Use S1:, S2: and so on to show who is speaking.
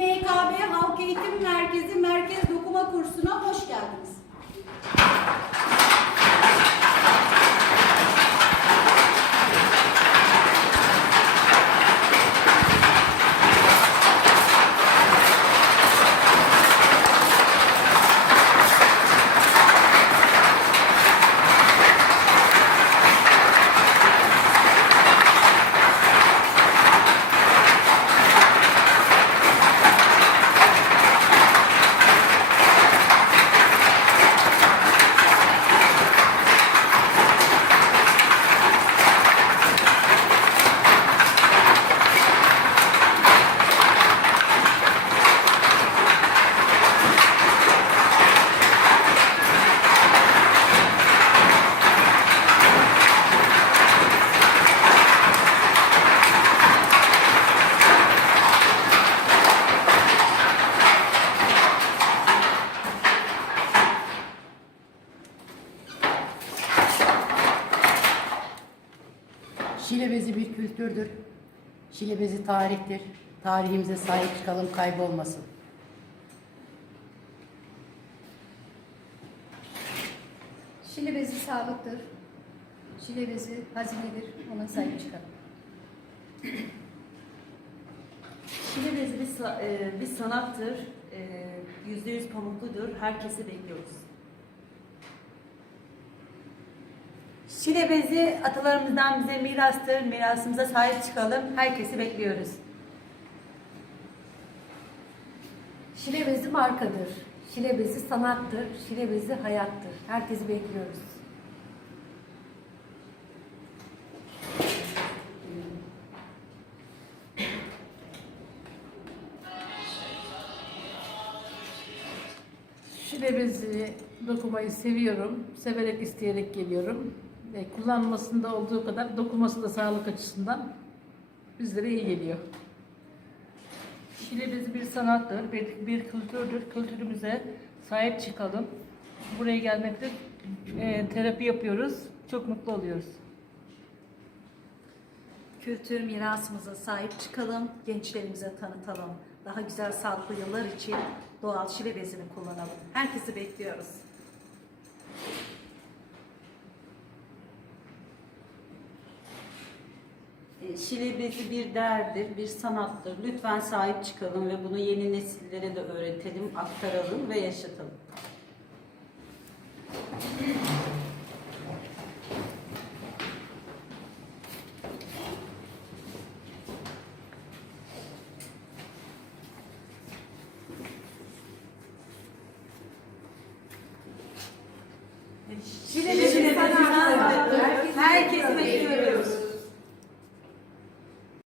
S1: MKB Halk Eğitim Merkezi Merkez Dokuma Kursu'na hoş geldiniz.
S2: Şile bezi bir kültürdür. Şile bezi tarihtir. Tarihimize sahip çıkalım, kaybolmasın.
S3: Şile bezi sağlıktır. Şile bezi hazinedir. Ona sahip çıkalım.
S4: Şile bezi bir, sa- e, bir sanattır. E, Yüzde yüz pamukludur. Herkesi bekliyoruz.
S5: Şile bezi atalarımızdan bize mirastır. Mirasımıza sahip çıkalım. Herkesi bekliyoruz.
S3: Şile bezi markadır. Şile bezi sanattır. Şile bezi hayattır. Herkesi bekliyoruz.
S6: Şile bezi dokumayı seviyorum. Severek isteyerek geliyorum. E, kullanmasında olduğu kadar dokunması da sağlık açısından bizlere iyi geliyor. Şile bezi bir sanattır, bir, bir kültürdür. Kültürümüze sahip çıkalım. Buraya gelmekte e, terapi yapıyoruz. Çok mutlu oluyoruz.
S7: Kültür mirasımıza sahip çıkalım, gençlerimize tanıtalım. Daha güzel sağlıklı yıllar için doğal şile bezini kullanalım. Herkesi bekliyoruz.
S5: E, Şile bezi bir değerdir, bir sanattır. Lütfen sahip çıkalım ve bunu yeni nesillere de öğretelim, aktaralım ve yaşatalım. Şile bezi sanattır. Herkesi